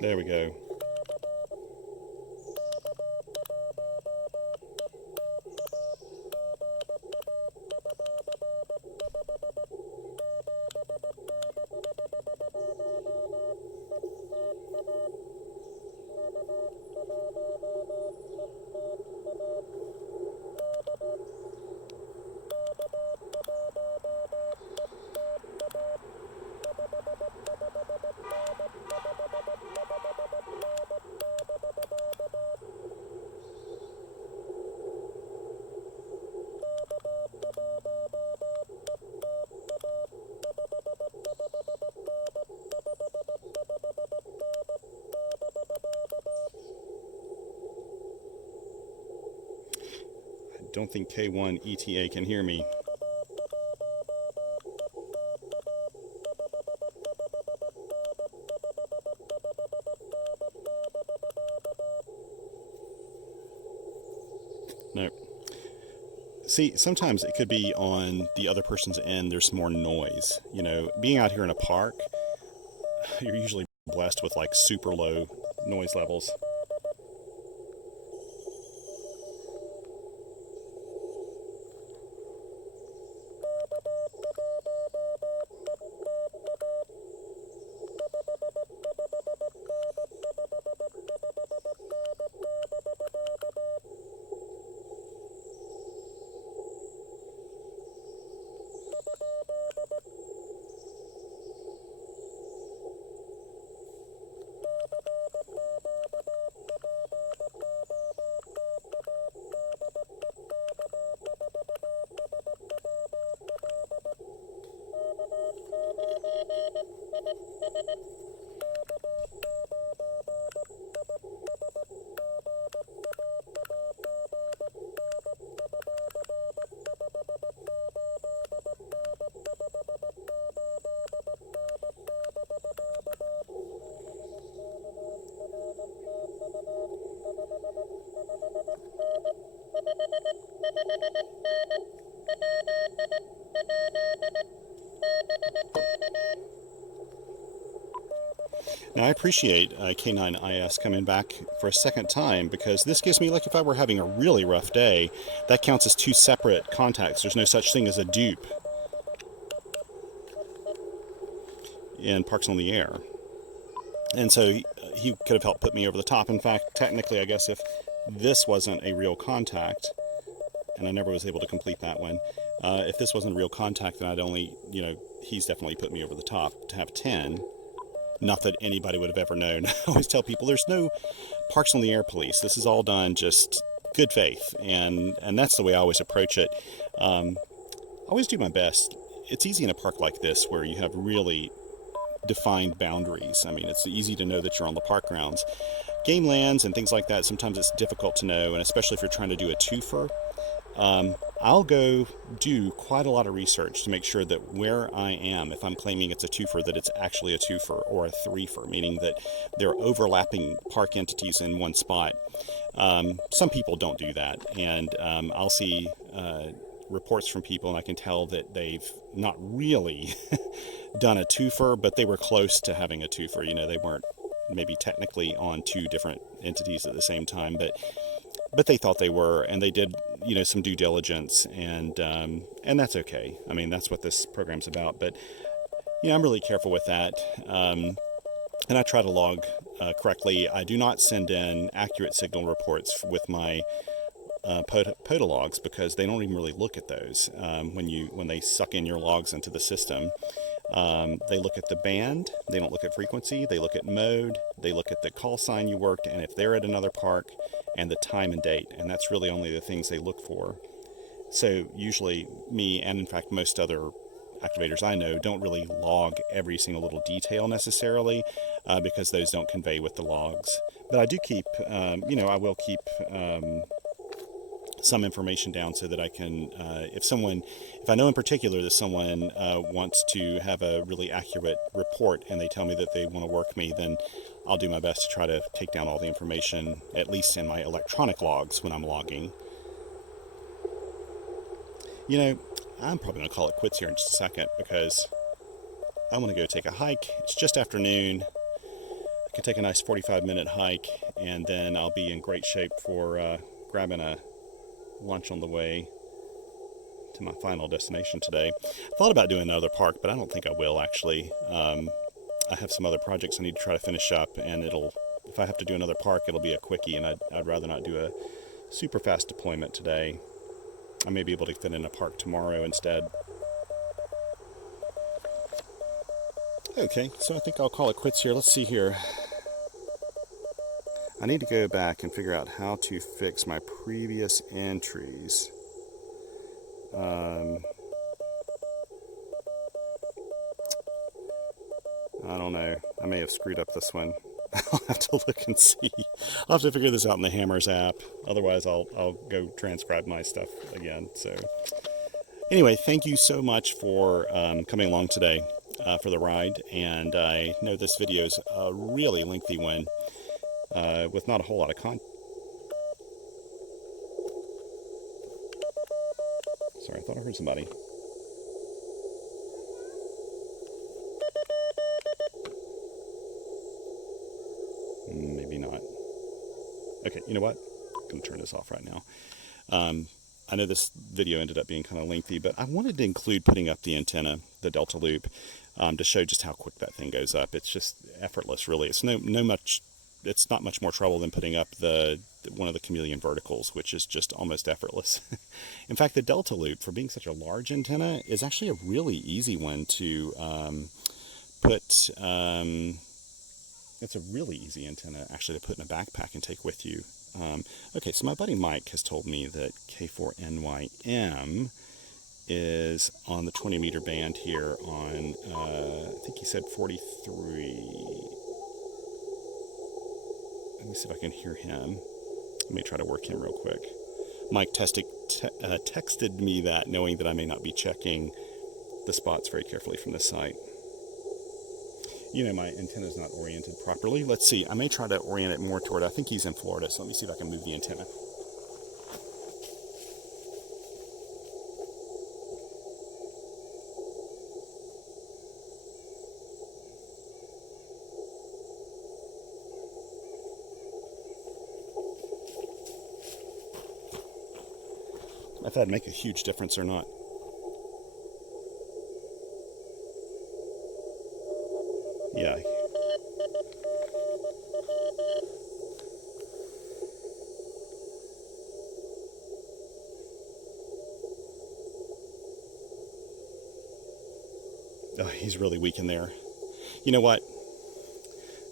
There we go. Don't think K1 ETA can hear me. No. See, sometimes it could be on the other person's end, there's more noise. You know, being out here in a park, you're usually blessed with like super low noise levels. Now I appreciate K9IS coming back for a second time, because this gives me, like if I were having a really rough day, that counts as two separate contacts. There's no such thing as a dupe in Parks on the Air. And so he could have helped put me over the top. In fact, technically, I guess if this wasn't a real contact, and I never was able to complete that one, if this wasn't a real contact, then I'd only, you know, he's definitely put me over the top to have 10. Not that anybody would have ever known. I always tell people there's no Parks on the Air police. This is all done just good faith, and that's the way I always approach it. I always do my best. It's easy in a park like this where you have really defined boundaries. I mean, it's easy to know that you're on the park grounds. Game lands and things like that, sometimes it's difficult to know, and especially if you're trying to do a twofer. I'll go do quite a lot of research to make sure that where I am, if I'm claiming it's a twofer, that it's actually a twofer or a threefer, meaning that there are overlapping park entities in one spot. Some people don't do that, and I'll see reports from people, and I can tell that they've not really done a twofer, but they were close to having a twofer. You know, they weren't maybe technically on two different entities at the same time, but they thought they were, and they did, you know, some due diligence, and that's okay. I mean, that's what this program's about. But you know, I'm really careful with that, and I try to log correctly, I do not send in accurate signal reports with my POTA logs, because they don't even really look at those when they suck in your logs into the system. They look at the band, they don't look at frequency, they look at mode, they look at the call sign you worked, and if they're at another park, and the time and date, and that's really only the things they look for. So usually me, and in fact most other activators I know, don't really log every single little detail necessarily, because those don't convey with the logs. But I do keep, I will keep some information down so that I can, if I know in particular that someone wants to have a really accurate report and they tell me that they want to work me, then I'll do my best to try to take down all the information, at least in my electronic logs when I'm logging. I'm probably going to call it quits here in just a second, because I want to go take a hike. It's just afternoon. I can take a nice 45-minute hike, and then I'll be in great shape for grabbing a lunch on the way to my final destination today. I thought about doing another park, but I don't think I will, actually. I have some other projects I need to try to finish up, and if I have to do another park, it'll be a quickie, and I'd rather not do a super fast deployment today. I may be able to fit in a park tomorrow instead. Okay, so I think I'll call it quits here. Let's see here. I need to go back and figure out how to fix my previous entries. I don't know. I may have screwed up this one. I'll have to look and see. I'll have to figure this out in the Hammers app. Otherwise, I'll go transcribe my stuff again. So anyway, thank you so much for coming along today for the ride. And I know this video is a really lengthy one with not a whole lot of content. Sorry, I thought I heard somebody. Maybe not. Okay, you know what? I'm going to turn this off right now. I know this video ended up being kind of lengthy, but I wanted to include putting up the antenna, the Delta Loop, to show just how quick that thing goes up. It's just effortless, really. It's it's not much more trouble than putting up one of the Chameleon verticals, which is just almost effortless. In fact, the Delta Loop, for being such a large antenna, is actually a really easy one to put. It's a really easy antenna, actually, to put in a backpack and take with you. Okay, so my buddy Mike has told me that K4NYM is on the 20-meter band here on, I think he said 43. Let me see if I can hear him. Let me try to work him real quick. Mike texted me that, knowing that I may not be checking the spots very carefully from this site. My antenna's not oriented properly. Let's see. I may try to orient it more toward, I think he's in Florida, so let me see if I can move the antenna. If that'd make a huge difference or not. Yeah. Oh, he's really weak in there. You know what?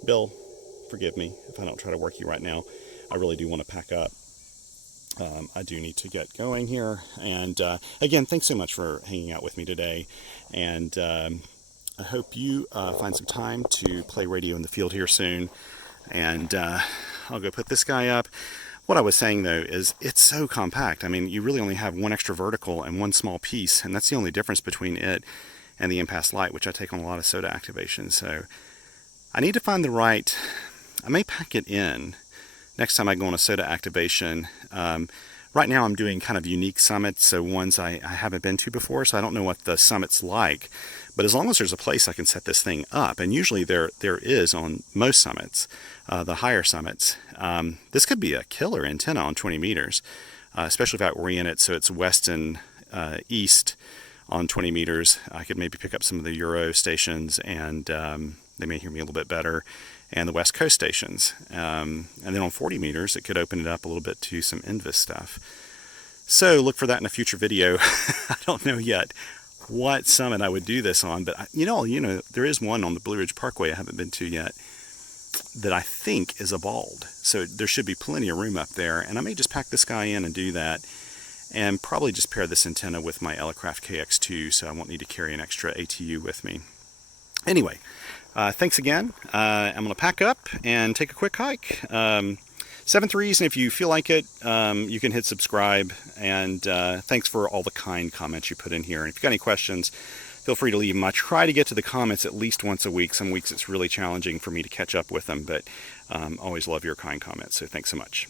Bill, forgive me if I don't try to work you right now. I really do want to pack up. I do need to get going here. And again, thanks so much for hanging out with me today. And I hope you find some time to play radio in the field here soon. And I'll go put this guy up. What I was saying, though, is it's so compact. I mean, you really only have one extra vertical and one small piece, and that's the only difference between it and the in-pass light, which I take on a lot of SOTA activations. So I need to find the right... I may pack it in next time I go on a SOTA activation. Right now I'm doing kind of unique summits, so ones I haven't been to before, so I don't know what the summit's like. But as long as there's a place I can set this thing up, and usually there is on most summits, the higher summits, this could be a killer antenna on 20 meters, especially if I orient it so it's west and east on 20 meters. I could maybe pick up some of the Euro stations, and they may hear me a little bit better. and the West Coast stations. And then on 40 meters, it could open it up a little bit to some NVIS stuff. So look for that in a future video. I don't know yet what summit I would do this on, but you know, there is one on the Blue Ridge Parkway I haven't been to yet that I think is a bald. So there should be plenty of room up there, and I may just pack this guy in and do that, and probably just pair this antenna with my Elecraft KX2, so I won't need to carry an extra ATU with me. Anyway, thanks again. I'm going to pack up and take a quick hike. 7.3s, and if you feel like it, you can hit subscribe, and thanks for all the kind comments you put in here. And if you've got any questions, feel free to leave them. I try to get to the comments at least once a week. Some weeks it's really challenging for me to catch up with them, but always love your kind comments, so thanks so much.